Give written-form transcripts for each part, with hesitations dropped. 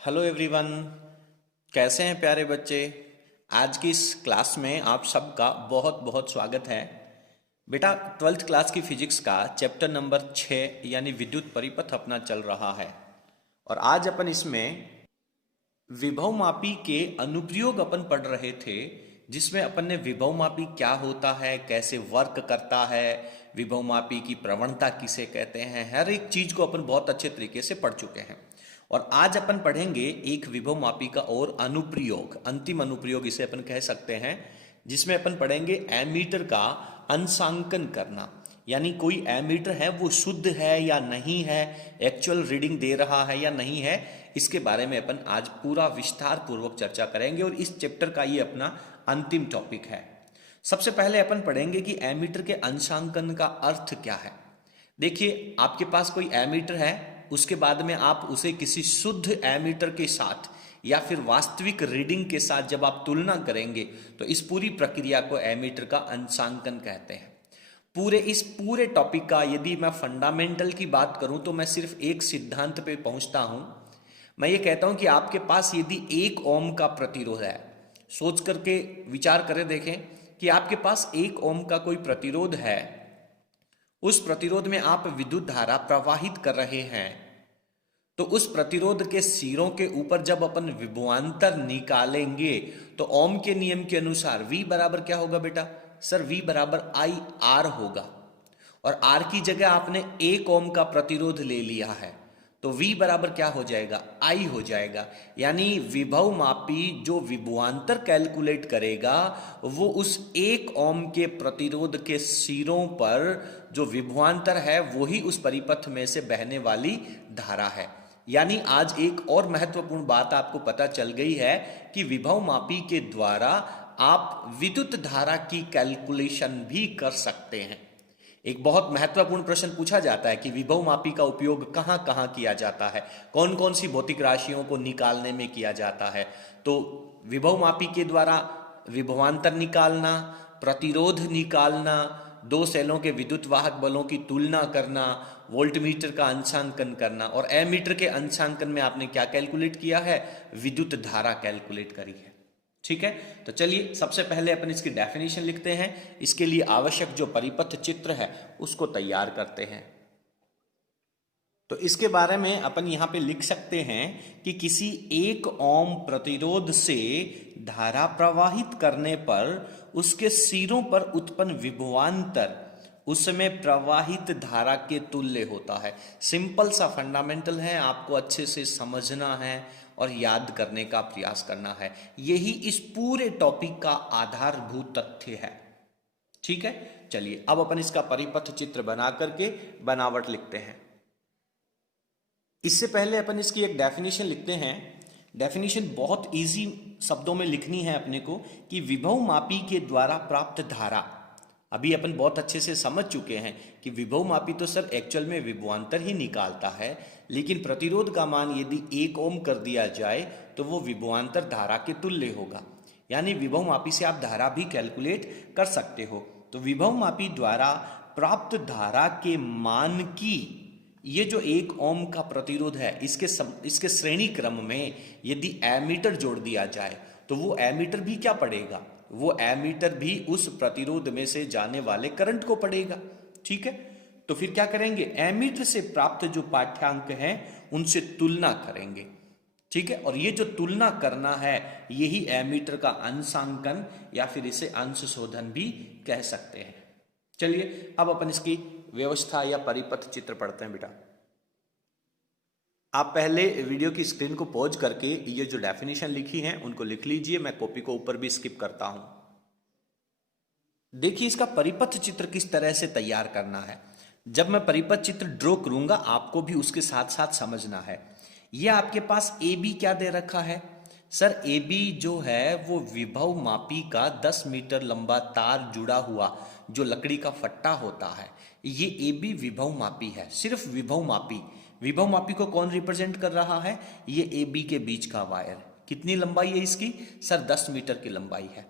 Hello everyone. कैसे हैं प्यारे बच्चे। आज की इस क्लास में आप सबका बहुत बहुत स्वागत है। बेटा 12th क्लास की फिजिक्स का चैप्टर नंबर 6 यानी विद्युत परिपथ अपना चल रहा है और आज अपन इसमें विभवमापी के अनुप्रयोग अपन पढ़ रहे थे, जिसमें अपन ने विभवमापी क्या होता है, कैसे वर्क करता है, विभवमापी की प्रवणता किसे कहते हैं, हर एक चीज को अपन बहुत अच्छे तरीके से पढ़ चुके हैं। और आज अपन पढ़ेंगे एक विभवमापी का और अनुप्रयोग, अंतिम अनुप्रयोग इसे अपन कह सकते हैं, जिसमें अपन पढ़ेंगे एमीटर का अंशांकन करना। यानी कोई एमीटर है वो शुद्ध है या नहीं है, एक्चुअल रीडिंग दे रहा है या नहीं है, इसके बारे में अपन आज पूरा विस्तार पूर्वक चर्चा करेंगे और इस चैप्टर का ये अपना अंतिम टॉपिक है। सबसे पहले अपन पढ़ेंगे कि एमीटर के अंशांकन का अर्थ क्या है। देखिए, आपके पास कोई एमीटर है, उसके बाद में आप उसे किसी शुद्ध एमीटर के साथ या फिर वास्तविक रीडिंग के साथ जब आप तुलना करेंगे तो इस पूरी प्रक्रिया को एमीटर का अंशांकन कहते हैं। इस पूरे टॉपिक का यदि मैं फंडामेंटल की बात करूं तो मैं सिर्फ एक सिद्धांत पे पहुंचता हूं। मैं ये कहता हूं कि आपके पास यदि 1 ओम का प्रतिरोध है, सोच करके विचार करें, देखें कि आपके पास 1 ओम का कोई प्रतिरोध है, उस प्रतिरोध में आप विद्युत धारा प्रवाहित कर रहे हैं, तो उस प्रतिरोध के सिरों के ऊपर जब अपन विभवांतर निकालेंगे तो ओम के नियम के अनुसार V बराबर क्या होगा बेटा? सर V बराबर आई आर होगा। और R की जगह आपने 1 ओम का प्रतिरोध ले लिया है, तो V बराबर क्या हो जाएगा? I हो जाएगा। यानी विभव मापी जो विभवांतर कैलकुलेट करेगा वो उस 1 ओम के प्रतिरोध के सिरों पर जो विभवांतर है वही उस परिपथ में से बहने वाली धारा है। यानी आज एक और महत्वपूर्ण बात आपको पता चल गई है कि विभव मापी के द्वारा आप विद्युत धारा की कैलकुलेशन भी कर सकते हैं। एक बहुत महत्वपूर्ण प्रश्न पूछा जाता है कि विभव मापी का उपयोग कहां कहां किया जाता है, कौन कौन सी भौतिक राशियों को निकालने में किया जाता है। तो विभव मापी के द्वारा विभवांतर निकालना, प्रतिरोध निकालना, 2 सेलों के विद्युत वाहक बलों की तुलना करना, वोल्टमीटर का अंशांकन करना, और एमीटर के अंशांकन में आपने क्या कैलकुलेट किया है? विद्युत धारा कैलकुलेट करी है। ठीक है, तो चलिए सबसे पहले अपन इसकी डेफिनेशन लिखते हैं। इसके लिए आवश्यक जो परिपथ चित्र है उसको तैयार करते हैं। तो इसके बारे में अपन यहां पे लिख सकते हैं कि किसी 1 ओम प्रतिरोध से धारा प्रवाहित करने पर उसके सिरों पर उत्पन्न विभवांतर उसमें प्रवाहित धारा के तुल्य होता है। सिंपल सा फंडामेंटल है, आपको अच्छे से समझना है और याद करने का प्रयास करना है। यही इस पूरे टॉपिक का आधारभूत तथ्य है। ठीक है, चलिए अब अपन इसका परिपथ चित्र बना करके बनावट लिखते हैं। इससे पहले अपन इसकी एक डेफिनेशन लिखते हैं। डेफिनेशन बहुत इजी शब्दों में लिखनी है अपने को कि विभव मापी के द्वारा प्राप्त धारा, अभी अपन बहुत अच्छे से समझ चुके हैं कि विभव मापी तो सर एक्चुअल में विभवांतर ही निकालता है, लेकिन प्रतिरोध का मान यदि 1 ओम कर दिया जाए तो वो विभवांतर धारा के तुल्य होगा। यानी विभव मापी से आप धारा भी कैलकुलेट कर सकते हो। तो विभव मापी द्वारा प्राप्त धारा के मान की ये जो 1 ओम का प्रतिरोध है, इसके श्रेणी क्रम में यदि एमीटर जोड़ दिया जाए तो वो एमीटर भी क्या पढ़ेगा? वो एमीटर भी उस प्रतिरोध में से जाने वाले करंट को पढ़ेगा। ठीक है, तो फिर क्या करेंगे? एमीटर से प्राप्त जो पाठ्यांक हैं उनसे तुलना करेंगे। ठीक है, और ये जो तुलना करना है यही एमीटर का अंशांकन या फिर इसे अंश शोधन भी कह सकते हैं। चलिए अब अपन इसकी व्यवस्था या परिपथ चित्र पढ़ते हैं। बेटा आप पहले वीडियो की स्क्रीन को पॉज करके ये जो डेफिनेशन लिखी है उनको लिख लीजिए। मैं कॉपी को ऊपर भी स्किप करता हूं। देखिए इसका परिपथ चित्र किस तरह से तैयार करना है। जब मैं परिपथ चित्र ड्रॉ करूंगा आपको भी उसके साथ साथ समझना है। यह आपके पास ए बी क्या दे रखा है? सर ए बी जो है वो विभव मापी का 10 मीटर लंबा तार जुड़ा हुआ जो लकड़ी का फट्टा होता है, ये ए बी विभव मापी है। सिर्फ विभव मापी, विभव मापी को कौन रिप्रेजेंट कर रहा है? ये ए बी के बीच का वायर। कितनी लंबाई है इसकी? सर 10 मीटर की लंबाई है।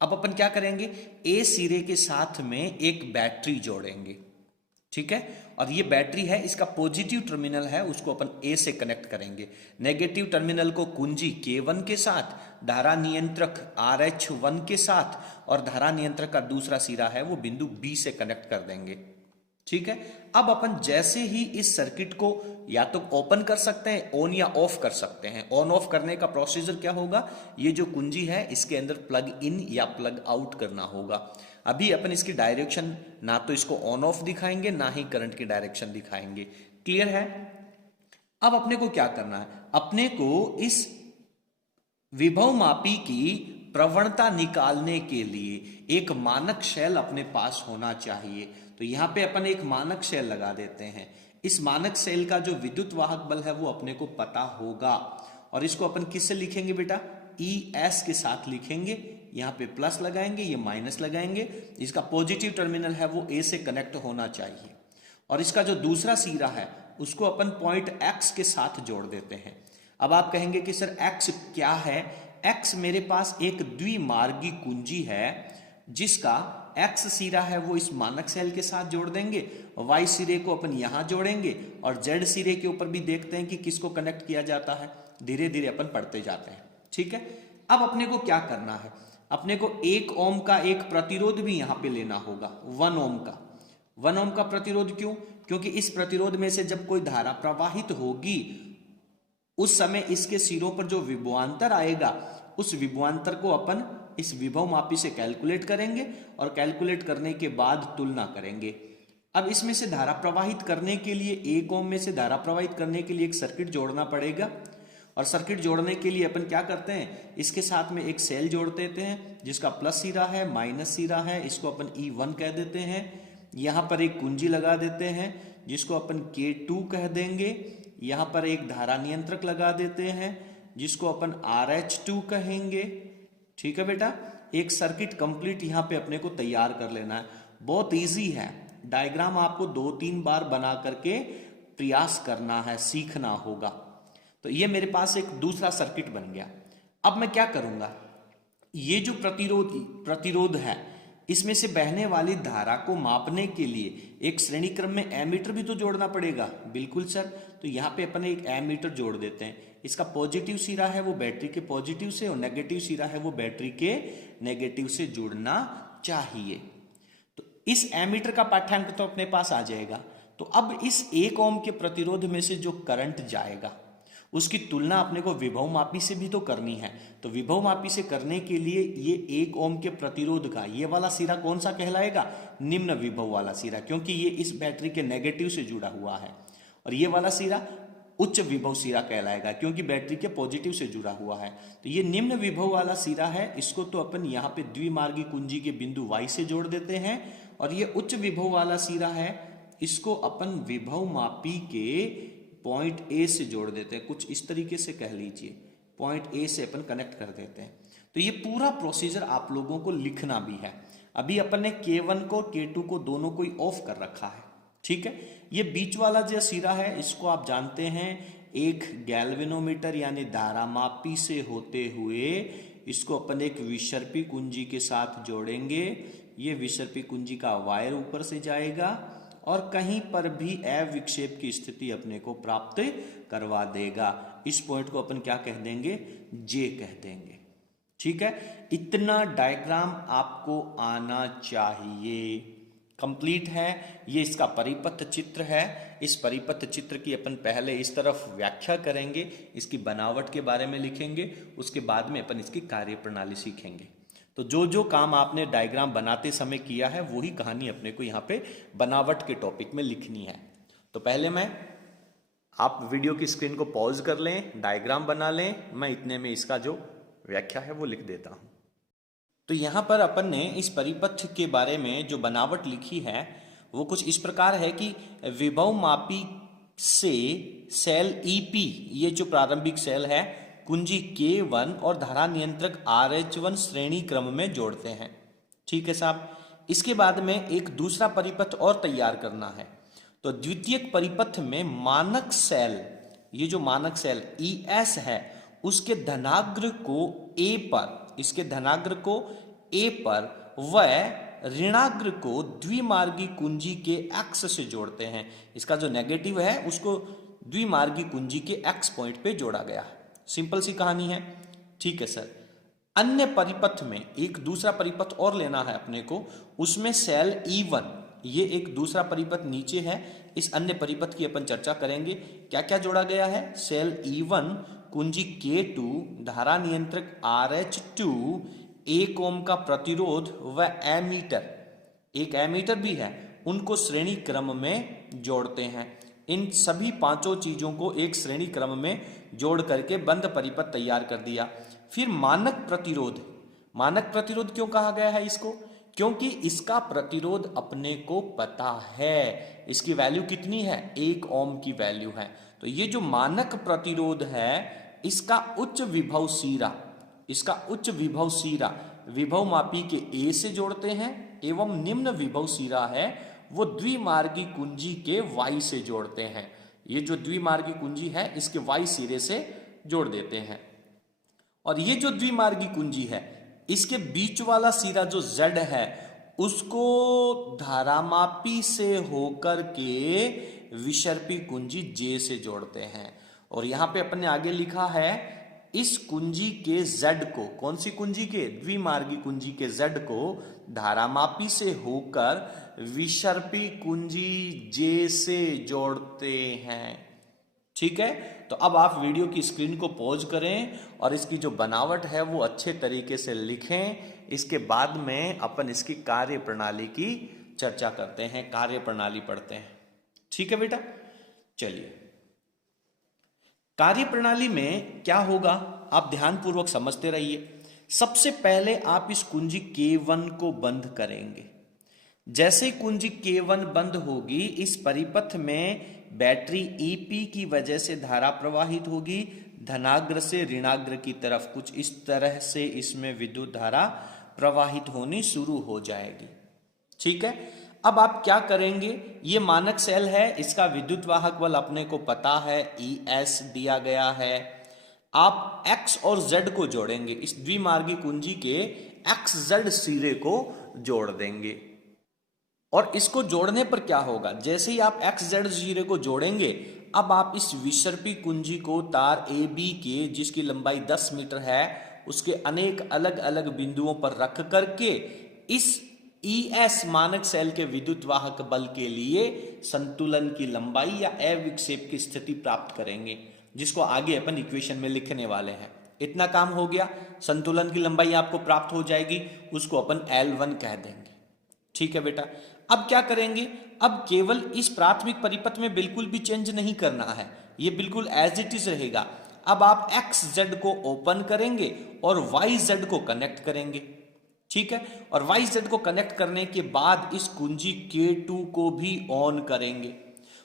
अब अपन क्या करेंगे? ए सिरे के साथ में एक बैटरी जोड़ेंगे। ठीक है। और ये बैटरी है, इसका पॉजिटिव टर्मिनल है उसको अपन ए से कनेक्ट करेंगे, नेगेटिव टर्मिनल को कुंजी K1 के साथ, धारा नियंत्रक RH1 के साथ, और धारा नियंत्रक का दूसरा सिरा है वो बिंदु बी से कनेक्ट कर देंगे। ठीक है। अब अपन जैसे ही इस सर्किट को या तो ओपन कर सकते हैं, ऑन या ऑफ कर सकते हैं। ऑन ऑफ करने का प्रोसीजर क्या होगा, ये जो कुंजी है इसके अंदर प्लग इन या प्लग आउट करना होगा। अभी अपन इसकी डायरेक्शन ना तो इसको ऑन ऑफ दिखाएंगे ना ही करंट की डायरेक्शन दिखाएंगे। क्लियर है। अब अपने को क्या करना है, अपने को इस विभव मापी की प्रवणता निकालने के लिए एक मानक शेल अपने पास होना चाहिए। तो यहां पे अपन एक मानक शेल लगा देते हैं। इस मानक शेल का जो विद्युत वाहक बल है वो अपने को पता होगा, और इसको अपन किससे लिखेंगे बेटा, ES के साथ लिखेंगे। यहाँ पे प्लस लगाएंगे, ये माइनस लगाएंगे। इसका पॉजिटिव टर्मिनल है वो A से कनेक्ट होना चाहिए, और इसका जो दूसरा सिरा है उसको अपन पॉइंट X के साथ जोड़ देते हैं। अब आप कहेंगे कि सर X क्या है, X मेरे पास एक द्विमार्गी कुंजी है जिसका X सिरा है वो इस मानक सेल के साथ जोड़ देंगे, Y सिरे को अपन यहां जोड़ेंगे, और Z सिरे के ऊपर भी देखते हैं कि किसको कनेक्ट किया जाता है। धीरे धीरे अपन पढ़ते जाते हैं। ठीक है। अब अपने को क्या करना है, अपने को 1 ओम का एक प्रतिरोध भी यहां पे लेना होगा, 1 ओम का। 1 ओम का प्रतिरोध क्यों, क्योंकि इस प्रतिरोध में से जब कोई धारा प्रवाहित होगी उस समय इसके सिरों पर जो विभवांतर आएगा उस विभवांतर को अपन इस विभव मापी से कैलकुलेट करेंगे, और कैलकुलेट करने के बाद तुलना करेंगे। अब इसमें से धारा प्रवाहित करने के लिए 1 ओम में से धारा प्रवाहित करने के लिए एक सर्किट जोड़ना पड़ेगा, और सर्किट जोड़ने के लिए अपन क्या करते हैं, इसके साथ में एक सेल जोड़ देते हैं जिसका प्लस सिरा है माइनस सिरा है, इसको अपन E1 कह देते हैं। यहां पर एक कुंजी लगा देते हैं जिसको अपन K2 कह देंगे। यहां पर एक धारा नियंत्रक लगा देते हैं जिसको अपन RH2 कहेंगे। ठीक है बेटा, एक सर्किट कंप्लीट यहां पे अपने को तैयार कर लेना है। बहुत इजी है, डायग्राम आपको 2-3 बार बना करके प्रयास करना है, सीखना होगा। तो ये मेरे पास एक दूसरा सर्किट बन गया। अब मैं क्या करूंगा, ये जो प्रतिरोध है इसमें से बहने वाली धारा को मापने के लिए एक श्रेणी क्रम में एमीटर भी तो जोड़ना पड़ेगा। बिल्कुल सर, तो यहां पे अपन एक एमीटर जोड़ देते हैं। इसका पॉजिटिव सिरा है वो बैटरी के पॉजिटिव से, और नेगेटिव सिरा है वो बैटरी के नेगेटिव से जुड़ना चाहिए। तो इस एमीटर का पाठ्यांक तो अपने पास आ जाएगा। तो अब इस 1 ओम के प्रतिरोध में से जो करंट जाएगा उसकी तुलना अपने को विभव मापी से भी तो करनी है। तो विभव मापी से करने के लिए ये 1 ओम के प्रतिरोध का ये वाला सिरा कौन सा कहलाएगा, निम्न विभव वाला सिरा, क्योंकि ये इस बैटरी के नेगेटिव से जुड़ा हुआ है। और ये वाला सिरा उच्च विभव सिरा कहलाएगा क्योंकि बैटरी के पॉजिटिव से जुड़ा हुआ है। तो ये निम्न विभव वाला सिरा है, इसको तो अपन यहाँ पे द्विमार्गी कुंजी के बिंदु Y से जोड़ देते हैं। और ये उच्च विभव वाला सिरा है, इसको अपन विभव मापी के पॉइंट A से जोड़ देते हैं, कुछ इस तरीके से कह लीजिए, पॉइंट A से अपन कनेक्ट कर देते हैं। तो ये पूरा प्रोसीजर आप लोगों को लिखना भी है। अभी अपन ने K1 को K2 को दोनों को ही ऑफ कर रखा है। ठीक है। ये बीच वाला जो सिरा है इसको आप जानते हैं एक गैल्वेनोमीटर यानी धारा मापी से होते हुए इसको अपन एक विसर्पी कुंजी के साथ जोड़ेंगे। ये विसर्पी कुंजी का वायर ऊपर से जाएगा और कहीं पर भी अविक्षेप की स्थिति अपने को प्राप्त करवा देगा। इस पॉइंट को अपन क्या कह देंगे, J कह देंगे। ठीक है, इतना डायग्राम आपको आना चाहिए। कंप्लीट है, ये इसका परिपथ चित्र है। इस परिपथ चित्र की अपन पहले इस तरफ व्याख्या करेंगे, इसकी बनावट के बारे में लिखेंगे, उसके बाद में अपन इसकी कार्यप्रणाली सीखेंगे। तो जो जो काम आपने डायग्राम बनाते समय किया है वही कहानी अपने को यहाँ पे बनावट के टॉपिक में लिखनी है। तो पहले आप वीडियो की स्क्रीन को पॉज कर लें, डायग्राम बना लें, मैं इतने में इसका जो व्याख्या है वो लिख देता हूं। तो यहाँ पर अपन ने इस परिपथ के बारे में जो बनावट लिखी है वो कुछ इस प्रकार है कि विभव मापी से सेल EP, ये जो प्रारंभिक सेल है, कुंजी K1 और धारा नियंत्रक RH1 श्रेणी क्रम में जोड़ते हैं। ठीक है साहब। इसके बाद में एक दूसरा परिपथ और तैयार करना है। तो द्वितीयक परिपथ में मानक सेल, ये जो मानक सेल ES है, उसके धनाग्र को A पर, इसके धनाग्र को A पर व ऋणाग्र को द्विमार्गी कुंजी के एक्स से जोड़ते हैं। इसका जो नेगेटिव है उसको द्विमार्गी कुंजी के एक्स पॉइंट पे जोड़ा गया है। सिंपल सी कहानी है। ठीक है सर। अन्य परिपथ में एक दूसरा परिपथ और लेना है अपने को, उसमें सेल E1, ये एक दूसरा परिपथ नीचे है, इस अन्य परिपथ की अपन चर्चा करेंगे। क्या क्या जोड़ा गया है? सेल E1 कुंजी K2, धारा नियंत्रक RH2, 1 ओम का प्रतिरोध व एमीटर, एक एमीटर भी है, उनको श्रेणी क्रम में जोड़ते हैं। इन सभी पांचों चीजों को एक श्रेणी क्रम में जोड़ करके बंद परिपथ तैयार कर दिया। फिर मानक प्रतिरोध, मानक प्रतिरोध क्यों कहा गया है इसको? क्योंकि इसका प्रतिरोध अपने को पता है, इसकी वैल्यू कितनी है? 1 ओम की वैल्यू है। तो ये जो मानक प्रतिरोध है इसका उच्च विभव सीरा, इसका उच्च विभव सीरा विभव मापी के A से जोड़ते हैं, एवं निम्न विभव सीरा है वो द्विमार्गी कुंजी के Y से जोड़ते हैं। ये जो द्विमार्गी कुंजी है इसके Y सिरे से जोड़ देते हैं। और ये जो द्विमार्गी कुंजी है इसके बीच वाला सिरा जो Z है उसको धारामापी से होकर के विसर्पी कुंजी J से जोड़ते हैं। और यहां पे अपन ने आगे लिखा है इस कुंजी के Z को, कौन सी कुंजी के? द्विमार्गी कुंजी के Z को धारामापी से होकर विसर्पी कुंजी J से जोड़ते हैं। ठीक है। तो अब आप वीडियो की स्क्रीन को पॉज करें और इसकी जो बनावट है वो अच्छे तरीके से लिखें। इसके बाद में अपन इसकी कार्य प्रणाली की चर्चा करते हैं, कार्य प्रणाली पढ़ते हैं। ठीक है बेटा, चलिए। कार्य प्रणाली में क्या होगा आप ध्यानपूर्वक समझते रहिए। सबसे पहले आप इस कुंजी K1 को बंद करेंगे। जैसे ही कुंजी K1 बंद होगी इस परिपथ में बैटरी EP की वजह से धारा प्रवाहित होगी धनाग्र से ऋणाग्र की तरफ। कुछ इस तरह से इसमें विद्युत धारा प्रवाहित होनी शुरू हो जाएगी। ठीक है। अब आप क्या करेंगे? ये मानक सेल है, इसका विद्युत वाहक बल अपने को पता है, ES दिया गया है। आप X और Z को जोड़ेंगे, इस द्विमार्गी कुंजी के XZ सिरे को जोड़ देंगे। और इसको जोड़ने पर क्या होगा? जैसे ही आप XZ सिरे को जोड़ेंगे अब आप इस विसर्पी कुंजी को तार AB के, जिसकी लंबाई 10 मीटर है, उसके अनेक अलग अलग बिंदुओं पर रख करके इस ES मानक सेल के विद्युत वाहक बल के लिए संतुलन की लंबाई या अविक्षेप की स्थिति प्राप्त करेंगे, जिसको आगे अपन इक्वेशन में लिखने वाले हैं। इतना काम हो गया, संतुलन की लंबाई आपको प्राप्त हो जाएगी, उसको अपन L1 कह देंगे। ठीक है बेटा। अब क्या करेंगे? अब केवल इस प्राथमिक परिपथ में बिल्कुल भी चेंज नहीं करना है, ये बिल्कुल एज इट इज रहेगा। अब आप XZ को ओपन करेंगे और YZ को कनेक्ट करेंगे। ठीक है। और YZ को कनेक्ट करने के बाद इस कुंजी K2 को भी ऑन करेंगे।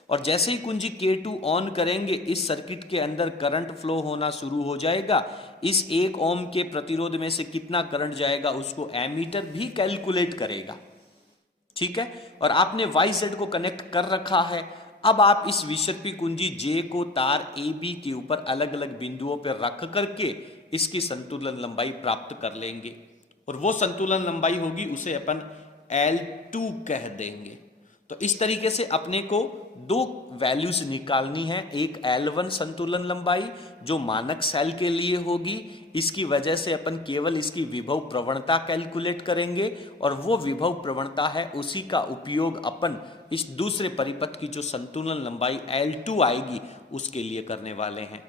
और जैसे ही कुंजी K2 ऑन करेंगे इस सर्किट के अंदर करंट फ्लो होना शुरू हो जाएगा। इस 1 ओम के प्रतिरोध में से कितना करंट जाएगा उसको एमीटर भी कैलकुलेट करेगा। ठीक है। और आपने YZ को कनेक्ट कर रखा है। अब आप इस विसर्पी कुंजी J को तार AB के ऊपर अलग अलग बिंदुओं पर रख करके इसकी संतुलन लंबाई प्राप्त कर लेंगे। और वो संतुलन लंबाई होगी उसे अपन L2 कह देंगे। तो इस तरीके से अपने को दो वैल्यूज निकालनी है। एक L1 संतुलन लंबाई जो मानक सेल के लिए होगी, इसकी वजह से अपन केवल इसकी विभव प्रवणता कैलकुलेट करेंगे और वो विभव प्रवणता है उसी का उपयोग अपन इस दूसरे परिपथ की जो संतुलन लंबाई L2 आएगी उसके लिए करने वाले हैं।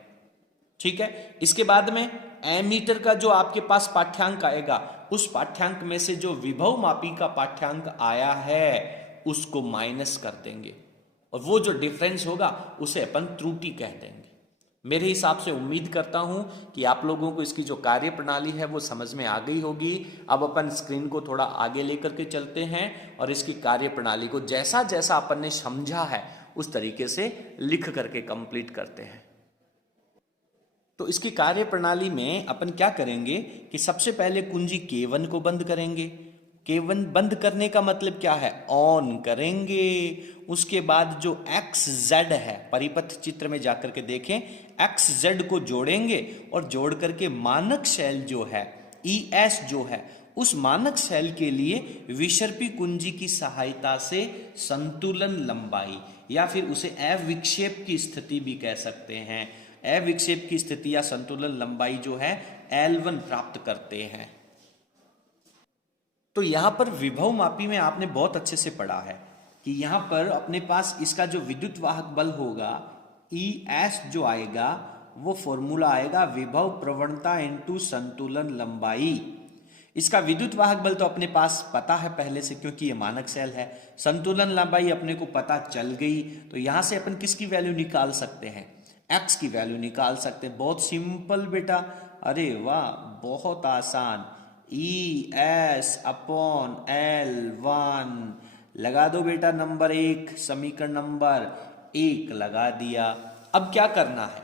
ठीक है। इसके बाद में एमीटर का जो आपके पास पाठ्यांक आएगा उस पाठ्यांक में से जो विभव मापी का पाठ्यांक आया है उसको माइनस कर देंगे और वो जो डिफरेंस होगा उसे अपन त्रुटि कह देंगे। मेरे हिसाब से उम्मीद करता हूं कि आप लोगों को इसकी जो कार्य प्रणाली है वो समझ में आ गई होगी। अब अपन स्क्रीन को थोड़ा आगे लेकर के चलते हैं और इसकी कार्य प्रणाली को जैसा जैसा अपन ने समझा है उस तरीके से लिख करके कंप्लीट करते हैं। तो इसकी कार्य प्रणाली में अपन क्या करेंगे कि सबसे पहले कुंजी K1 को बंद करेंगे। K1 बंद करने का मतलब क्या है? ऑन करेंगे। उसके बाद जो XZ है, परिपथ चित्र में जाकर के देखें, XZ को जोड़ेंगे और जोड़ करके मानक सेल जो है ES जो है उस मानक सेल के लिए विसर्पी कुंजी की सहायता से संतुलन लंबाई या फिर उसे अविक्षेप की स्थिति भी कह सकते हैं, अविक्षेप की स्थिति या संतुलन लंबाई जो है L1 प्राप्त करते हैं। तो यहां पर विभव मापी में आपने बहुत अच्छे से पढ़ा है कि यहां पर अपने पास इसका जो विद्युत वाहक बल होगा ES जो आएगा वो फॉर्मूला आएगा विभव प्रवणता इंटू संतुलन लंबाई। इसका विद्युत वाहक बल तो अपने पास पता है पहले से क्योंकि ये मानक सेल है। संतुलन लंबाई अपने को पता चल गई, तो यहां से अपन किसकी वैल्यू निकाल सकते हैं, x की वैल्यू निकाल सकते हैं। बहुत सिंपल बेटा, अरे वाह बहुत आसान। ES अपॉन L1 लगा दो बेटा, नंबर 1 समीकरण नंबर 1 लगा दिया। अब क्या करना है,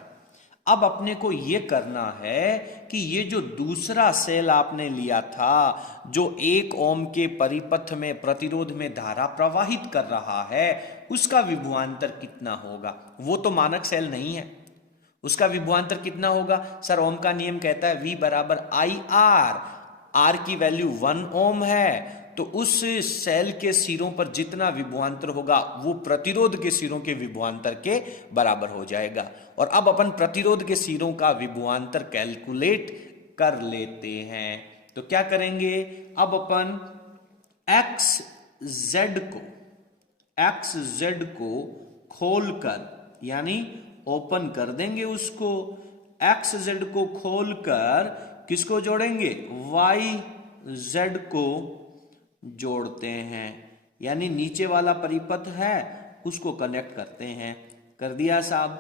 अब अपने को यह करना है कि ये जो दूसरा सेल आपने लिया था जो 1 ओम के परिपथ में प्रतिरोध में धारा प्रवाहित कर रहा है उसका विभवांतर कितना होगा। वो तो मानक सेल नहीं है, उसका विभवांतर कितना होगा। सर ओम का नियम कहता है V बराबर IR, R की वैल्यू 1 ओम है, तो उस सेल के सिरों पर जितना विभवांतर होगा वो प्रतिरोध के सिरों के विभवांतर के बराबर हो जाएगा। और अब अपन प्रतिरोध के सिरों का विभवांतर कैलकुलेट कर लेते हैं। तो क्या करेंगे, अब अपन XZ को खोलकर यानी ओपन कर देंगे उसको। XZ को खोलकर किसको जोड़ेंगे, YZ को जोड़ते हैं, यानी नीचे वाला परिपथ है उसको कनेक्ट करते हैं। कर दिया साहब,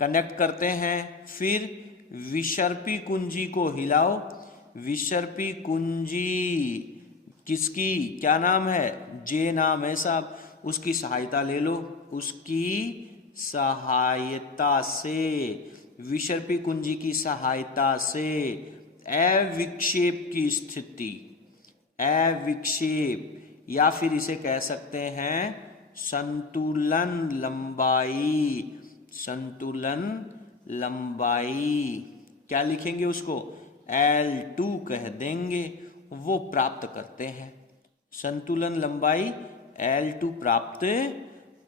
कनेक्ट करते हैं। फिर विसर्पी कुंजी को हिलाओ। विसर्पी कुंजी किसकी, क्या नाम है, J नाम है साहब, उसकी सहायता ले लो। उसकी सहायता से, विसर्पी कुंजी की सहायता से अविक्षेप की स्थिति, अविक्षेप या फिर इसे कह सकते हैं संतुलन लंबाई, संतुलन लंबाई क्या लिखेंगे उसको, L2 कह देंगे, वो प्राप्त करते हैं। संतुलन लंबाई L2 प्राप्त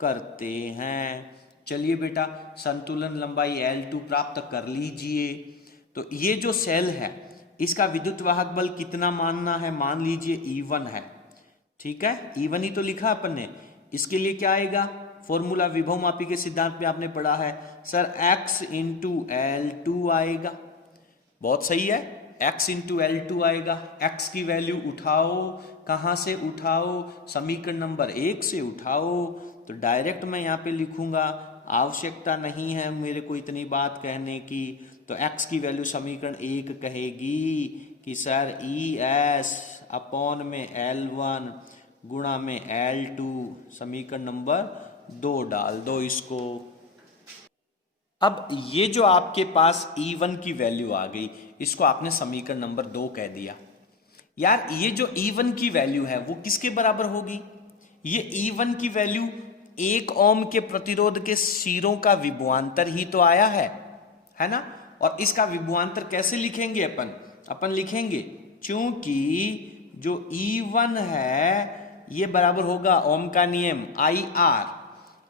करते हैं। चलिए बेटा संतुलन लंबाई L2 प्राप्त कर लीजिए। तो ये जो सेल है इसका विद्युत वाहक बल कितना मानना है, मान लीजिए E1 है, ठीक है, E1 ही तो लिखा अपन ने। इसके लिए क्या आएगा, फॉर्मूला विभव मापी के सिद्धांत में आपने पढ़ा है सर, x इंटू L2 आएगा। बहुत सही है, x इंटू L2 आएगा। x की वैल्यू उठाओ, कहां से उठाओ, समीकरण नंबर 1 से उठाओ। तो डायरेक्ट मैं यहां पे लिखूंगा, आवश्यकता नहीं है मेरे को इतनी बात कहने की। तो x की वैल्यू समीकरण 1 कहेगी कि सर ES अपॉन में L1 गुणा में L2, समीकरण नंबर 2 डाल दो इसको। अब ये जो आपके पास E1 की वैल्यू आ गई, इसको आपने समीकरण नंबर 2 कह दिया। यार ये जो E1 की वैल्यू है वो किसके बराबर होगी, ये E1 की वैल्यू 1 ओम के प्रतिरोध के सिरों का विभवांतर ही तो आया है ना। और इसका विभवांतर कैसे लिखेंगे अपन लिखेंगे, चूंकि जो E1 है ये बराबर होगा ओम का नियम IR।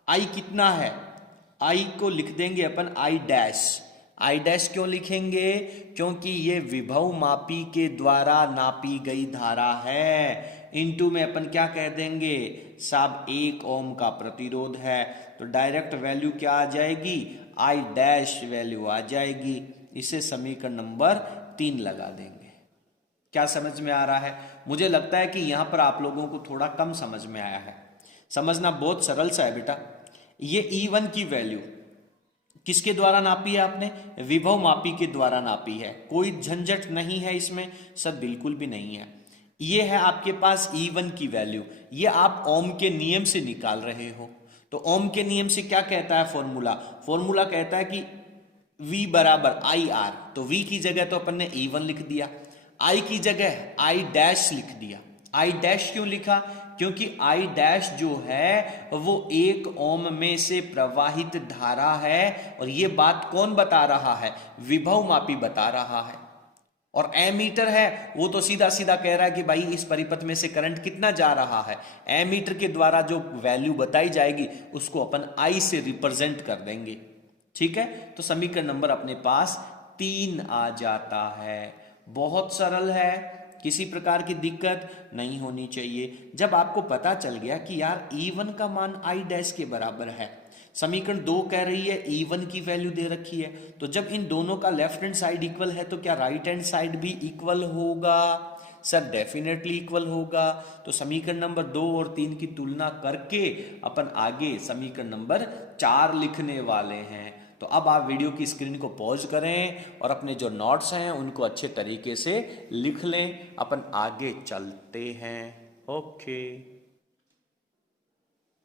I कितना है, I को लिख देंगे अपन I डैश। I डैश क्यों लिखेंगे, क्योंकि ये विभव मापी के द्वारा नापी गई धारा है। इनटू में अपन क्या कह देंगे साहब, 1 ओम का प्रतिरोध है, तो डायरेक्ट वैल्यू क्या आ जाएगी, I डैश वैल्यू आ जाएगी। इसे समीकरण नंबर 3 लगा देंगे। क्या समझ में आ रहा है, मुझे लगता है कि यहां पर आप लोगों को थोड़ा कम समझ में आया है। समझना बहुत सरल सा है बेटा। ये E1 की वैल्यू किसके द्वारा नापी है आपने, विभव मापी के द्वारा नापी है। कोई झंझट नहीं है इसमें, सब बिल्कुल भी नहीं है। ये है आपके पास E1 की वैल्यू, ये आप ओम के नियम से निकाल रहे हो। तो ओम के नियम से क्या कहता है फॉर्मूला कहता है कि V बराबर IR, तो V की जगह तो अपन ने E1 लिख दिया, I की जगह I डैश लिख दिया। I डैश क्यों लिखा, क्योंकि I डैश जो है वो 1 ओम में से प्रवाहित धारा है, और ये बात कौन बता रहा है, विभव मापी बता रहा है। और एमीटर है वो तो सीधा सीधा कह रहा है कि भाई इस परिपथ में से करंट कितना जा रहा है। एमीटर के द्वारा जो वैल्यू बताई जाएगी उसको अपन आई से रिप्रेजेंट कर देंगे। ठीक है, तो समीकरण नंबर अपने पास 3 आ जाता है। बहुत सरल है, किसी प्रकार की दिक्कत नहीं होनी चाहिए। जब आपको पता चल गया कि यार E1 का मान I डैश के बराबर है, समीकरण 2 कह रही है E1 की वैल्यू दे रखी है, तो जब इन दोनों का लेफ्ट हैंड साइड इक्वल है तो क्या राइट हैंड साइड भी इक्वल होगा? सर डेफिनेटली इक्वल होगा। तो समीकरण नंबर 2 और 3 की तुलना करके अपन आगे समीकरण नंबर 4 लिखने वाले हैं। तो अब आप वीडियो की स्क्रीन को पॉज करें और अपने जो नोट्स हैं उनको अच्छे तरीके से लिख लें। अपन आगे चलते हैं। ओके,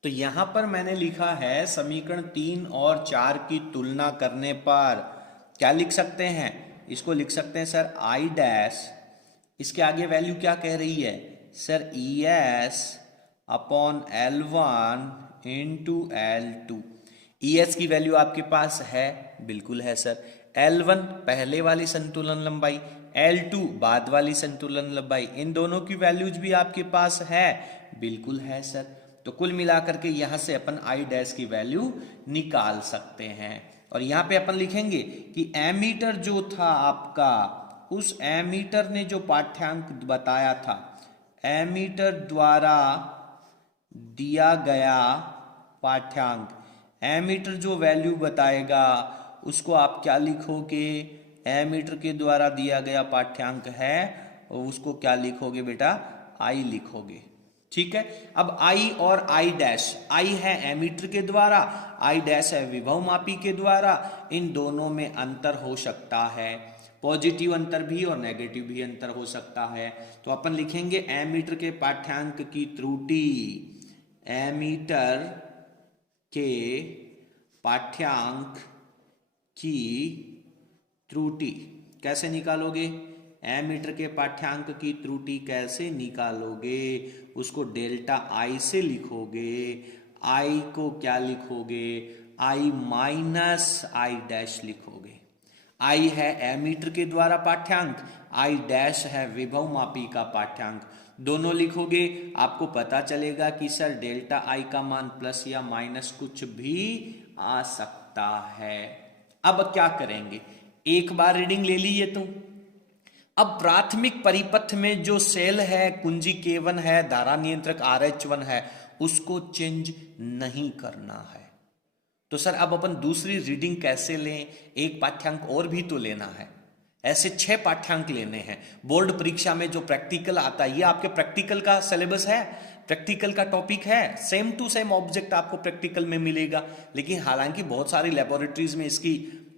तो यहां पर मैंने लिखा है समीकरण 3 और 4 की तुलना करने पर क्या लिख सकते हैं? इसको लिख सकते हैं सर आई डैश, इसके आगे वैल्यू क्या कह रही है sir? E S upon L1 into L2। E S की वैल्यू आपके पास है? बिल्कुल है सर। L1 पहले वाली संतुलन लंबाई, L2 बाद वाली संतुलन लंबाई, इन दोनों की वैल्यूज भी आपके पास है? बिल्कुल है सर। तो कुल मिलाकर के यहां से अपन आई डैश की वैल्यू निकाल सकते हैं। और यहां पे अपन लिखेंगे कि एमीटर जो था आपका, उस एमीटर ने जो पाठ्यांक बताया था, एमीटर द्वारा दिया गया पाठ्यांक, एमीटर जो वैल्यू बताएगा उसको आप क्या लिखोगे? एमीटर के द्वारा दिया गया पाठ्यांक है उसको क्या लिखोगे बेटा? आई लिखोगे। ठीक है, अब आई और आई डैश, आई है एमीटर के द्वारा, आई डैश है विभव मापी के द्वारा। इन दोनों में अंतर हो सकता है, पॉजिटिव अंतर भी और नेगेटिव भी अंतर हो सकता है। तो अपन लिखेंगे एमीटर के पाठ्यांक की त्रुटि, एमीटर के पाठ्यांक की त्रुटि कैसे निकालोगे? एमीटर के पाठ्यांक की त्रुटि कैसे निकालोगे? उसको डेल्टा आई से लिखोगे। आई को क्या लिखोगे? आई माइनस आई डैश लिखोगे। आई है एमीटर के द्वारा पाठ्यांक, आई डैश है विभव मापी का पाठ्यांक। दोनों लिखोगे, आपको पता चलेगा कि सर डेल्टा आई का मान प्लस या माइनस कुछ भी आ सकता है। अब क्या करेंगे? एक बार रीडिंग ले ली ये तो। अब प्राथमिक परिपथ में जो सेल है, कुंजी K1 है, धारा नियंत्रक RH1 है, उसको चेंज नहीं करना है। तो सर अब अपन दूसरी रीडिंग कैसे लें? एक पाठ्यांक और भी तो लेना है। ऐसे 6 पाठ्यांक लेने हैं। बोर्ड परीक्षा में जो प्रैक्टिकल आता है, ये आपके प्रैक्टिकल का सिलेबस है, प्रैक्टिकल का टॉपिक है, सेम टू सेम ऑब्जेक्ट आपको प्रैक्टिकल में मिलेगा। लेकिन हालांकि बहुत सारी लेबोरेटरीज में इसकी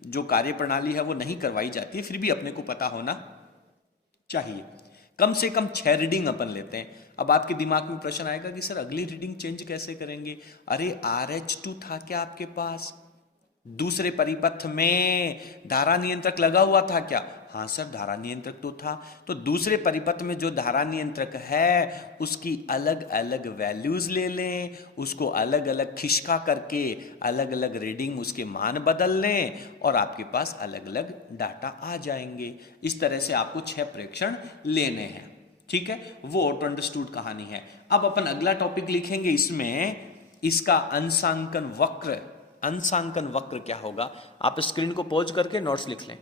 जो कार्य प्रणाली है वो नहीं करवाई जाती है, फिर भी अपने को पता होना चाहिए। कम से कम 6 रीडिंग अपन लेते हैं। अब आपके दिमाग में प्रश्न आएगा कि सर अगली रीडिंग चेंज कैसे करेंगे? अरे RH2 था क्या आपके पास? दूसरे परिपथ में धारा नियंत्रक लगा हुआ था क्या? हाँ सर धारा नियंत्रक तो था। तो दूसरे परिपथ में जो धारा नियंत्रक है उसकी अलग अलग वैल्यूज ले लें, उसको अलग अलग खिसका करके अलग अलग रीडिंग उसके मान बदल लें और आपके पास अलग अलग डाटा आ जाएंगे। इस तरह से आपको 6 प्रेक्षण लेने हैं। ठीक है, वो ऑटो अंडरस्टूड कहानी है। अब अपन अगला टॉपिक लिखेंगे, इसमें इसका अंशांकन वक्र। अंशांकन वक्र क्या होगा? आप स्क्रीन को पॉज करके नोट्स लिख लें।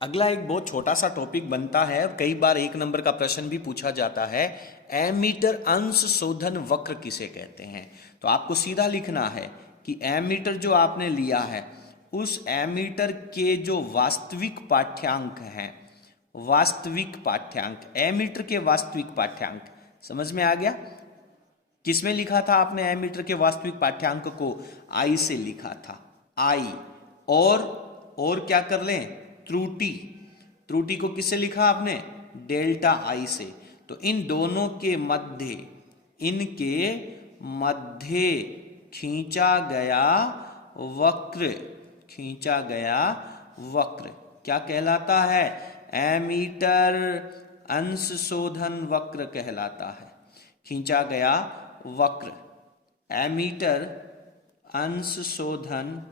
अगला एक बहुत छोटा सा टॉपिक बनता है, कई बार 1 नंबर का प्रश्न भी पूछा जाता है, एमीटर अंश शोधन वक्र किसे कहते हैं? तो आपको सीधा लिखना है कि एमीटर जो आपने लिया है उस एमीटर के जो वास्तविक पाठ्यांक हैं, वास्तविक पाठ्यांक, एमीटर के वास्तविक पाठ्यांक, समझ में आ गया? किसमें लिखा था आपने एमीटर के वास्तविक पाठ्यांक को? आई से लिखा था, आई। और क्या कर लें? त्रुटि, त्रुटि को किससे लिखा आपने? डेल्टा आई से। तो इन दोनों के मध्य, इनके मध्य खींचा गया वक्र, खींचा गया वक्र क्या कहलाता है? एमीटर अंश शोधन वक्र कहलाता है। खींचा गया वक्र एमीटर अंश शोधन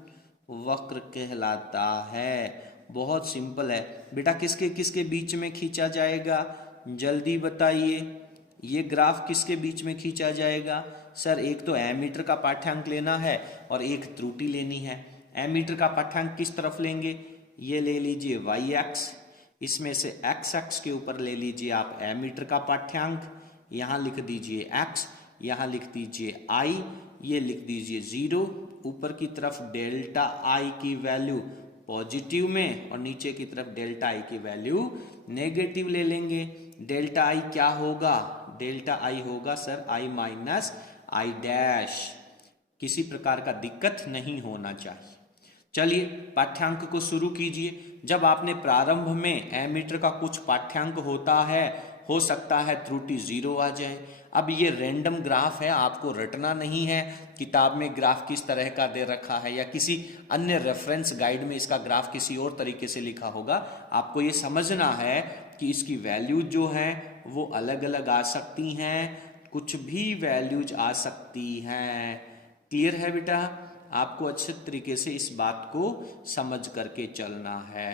वक्र कहलाता है। बहुत सिंपल है बेटा। किसके किसके बीच में खींचा जाएगा, जल्दी बताइए। ये ग्राफ किसके बीच में खींचा जाएगा? सर एक तो एमीटर का पाठ्यांक लेना है और एक त्रुटि लेनी है। एमीटर का पाठ्यांक किस तरफ लेंगे? ये ले लीजिए वाई एक्स, इसमें से एक्स एक्स के ऊपर ले लीजिए आप एमीटर का पाठ्यांक। यहाँ लिख दीजिए x, यहाँ लिख दीजिए i, ये लिख दीजिए 0। ऊपर की तरफ डेल्टा i की वैल्यू पॉजिटिव में और नीचे की तरफ डेल्टा i की वैल्यू नेगेटिव ले लेंगे। डेल्टा i क्या होगा? डेल्टा i होगा sir i minus i dash. किसी प्रकार का दिक्कत नहीं होना चाहिए। चलिए पाठ्यांक को शुरू कीजिए। जब आपने प्रारंभ में एमीटर का कुछ पाठ्यांक होता है, हो सकता है त्रुटि 0 आ जाए। अब ये रैंडम ग्राफ है, आपको रटना नहीं है। किताब में ग्राफ किस तरह का दे रखा है या किसी अन्य रेफरेंस गाइड में इसका ग्राफ किसी और तरीके से लिखा होगा। आपको ये समझना है कि इसकी वैल्यू जो है वो अलग अलग आ सकती हैं, कुछ भी वैल्यूज आ सकती हैं। क्लियर है बेटा? आपको अच्छे तरीके से इस बात को समझ करके चलना है,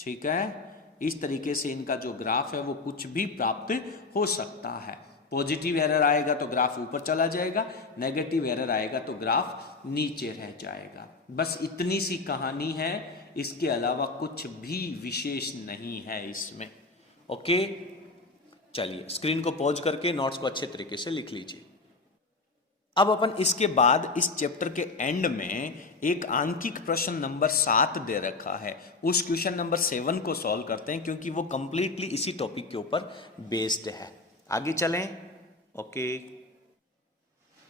ठीक है। इस तरीके से इनका जो ग्राफ है वो कुछ भी प्राप्त हो सकता है। पॉजिटिव एरर आएगा तो ग्राफ ऊपर चला जाएगा, नेगेटिव एरर आएगा तो ग्राफ नीचे रह जाएगा। बस इतनी सी कहानी है, इसके अलावा कुछ भी विशेष नहीं है इसमें। ओके, चलिए स्क्रीन को पॉज करके नोट्स को अच्छे तरीके से लिख लीजिए। अब अपन इसके बाद इस चैप्टर के एंड में एक आंकिक प्रश्न नंबर 7 दे रखा है, उस क्वेश्चन नंबर 7 को सॉल्व करते हैं क्योंकि वो कंप्लीटली इसी टॉपिक के ऊपर बेस्ड है। आगे चलें। ओके,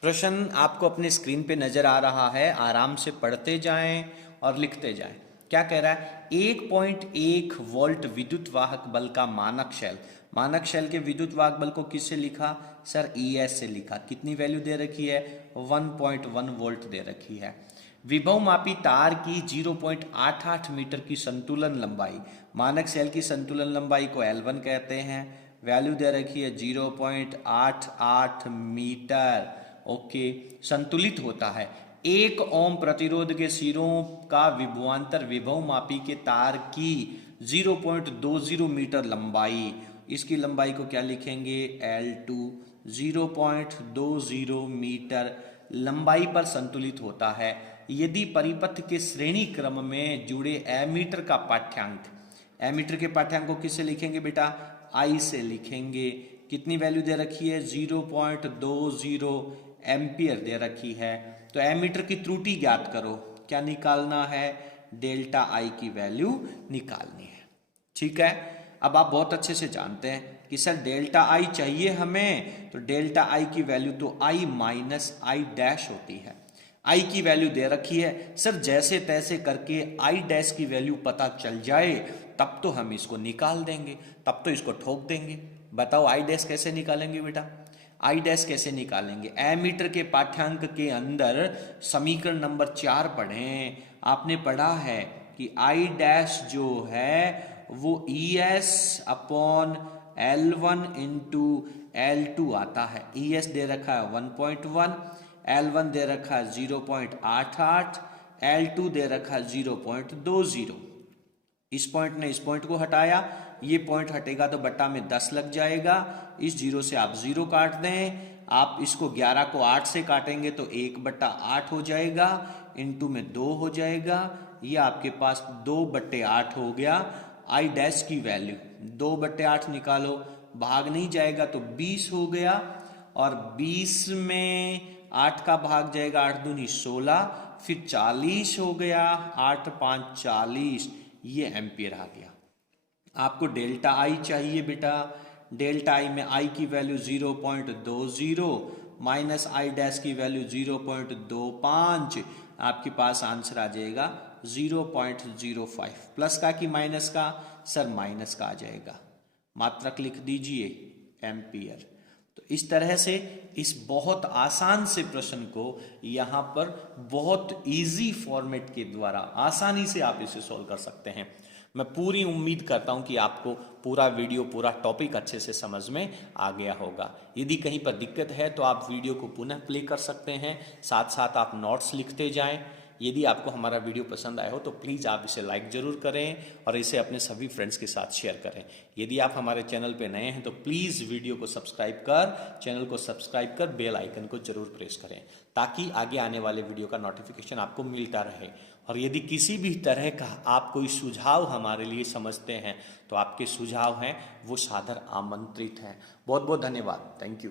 प्रश्न आपको अपने स्क्रीन पे नजर आ रहा है, आराम से पढ़ते जाएं और लिखते जाएं। क्या कह रहा है? 1.1 वोल्ट विद्युत वाहक बल का मानक शेल के विद्युत वाहक बल को किससे लिखा? सर ES से लिखा। कितनी वैल्यू दे रखी है? 1.1 वोल्ट दे रखी है। विभव मापी तार की 0.88 मीटर की संतुलन लंबाई, मानक शेल की संतुलन लंबाई को L1 कहते हैं। वैल्यू दे रखी है 0.88 मीटर। ओके, संतुलित होता है 1 ओम प्रतिरोध के सिरों का विभवांतर विभव मापी के तार की 0.20 मीटर लंबाई, इसकी लंबाई को क्या लिखेंगे? L2। 0.20 मीटर लंबाई पर संतुलित होता है यदि परिपथ के श्रेणी क्रम में जुड़े एमीटर का पाठ्यांक, एमीटर के पाठ्यांक को किससे लिखेंगे बेटा? I से लिखेंगे। कितनी वैल्यू दे रखी है? 0.20 एम्पियर दे रखी है। तो एमीटर की त्रुटि ज्ञात करो। क्या निकालना है? डेल्टा I की वैल्यू निकालनी है, ठीक है। अब आप बहुत अच्छे से जानते हैं कि सर डेल्टा I चाहिए हमें, तो डेल्टा I की वैल्यू तो I माइनस I डैश होती है। I की वैल्यू दे रखी है सर, जैसे तैसे करके I डैश की वैल्यू पता चल जाए तब तो हम इसको निकाल देंगे, तब तो इसको ठोक देंगे। बताओ I डैश कैसे निकालेंगे बेटा? I डैश कैसे निकालेंगे? एमीटर के पाठ्यांक के अंदर समीकरण नंबर 4 पढ़ें। आपने पढ़ा है कि I डैश जो है वो ES upon L1 into L2 आता है। ES दे रखा है 1.1, L1 दे रखा है 0.88, L2 दे रखा है 0.20। इस पॉइंट ने इस पॉइंट को हटाया, ये पॉइंट हटेगा तो बट्टा में 10 लग जाएगा। इस 0 से आप 0 काट दें, आप इसको 11 को 8 से काटेंगे तो 1/8 हो जाएगा, इंटू में 2 हो जाएगा। ये आपके पास 2/8 हो गया। I डैश की वैल्यू 2/8 निकालो, भाग नहीं जाएगा तो 20 हो गया, और 20 में 8 का भाग जाएगा, 8 दूनी 16, फिर 40 हो गया, 8 5 40, ये एम्पियर आ गया। आपको डेल्टा I चाहिए बेटा। डेल्टा I में I की वैल्यू 0.20 माइनस I डैश की वैल्यू 0.25, आपके पास आंसर आ जाएगा 0.05। प्लस का कि माइनस का? सर माइनस का आ जाएगा। मात्रक लिख दीजिए एम्पियर। तो इस तरह से इस बहुत आसान से प्रश्न को यहाँ पर बहुत इजी फॉर्मेट के द्वारा आसानी से आप इसे सॉल्व कर सकते हैं। मैं पूरी उम्मीद करता हूं कि आपको पूरा वीडियो, पूरा टॉपिक अच्छे से समझ में आ गया होगा। यदि कहीं पर दिक्कत है तो आप वीडियो को पुनः प्ले कर सकते हैं, साथ साथ आप नोट्स लिखते जाएं। यदि आपको हमारा वीडियो पसंद आया हो तो प्लीज़ आप इसे लाइक ज़रूर करें और इसे अपने सभी फ्रेंड्स के साथ शेयर करें। यदि आप हमारे चैनल पे नए हैं तो प्लीज़ वीडियो को सब्सक्राइब कर, चैनल को सब्सक्राइब कर बेल आइकन को जरूर प्रेस करें ताकि आगे आने वाले वीडियो का नोटिफिकेशन आपको मिलता रहे। और यदि किसी भी तरह का आप कोई सुझाव हमारे लिए समझते हैं तो आपके सुझाव हैं वो सादर आमंत्रित हैं। बहुत बहुत धन्यवाद। Thank you.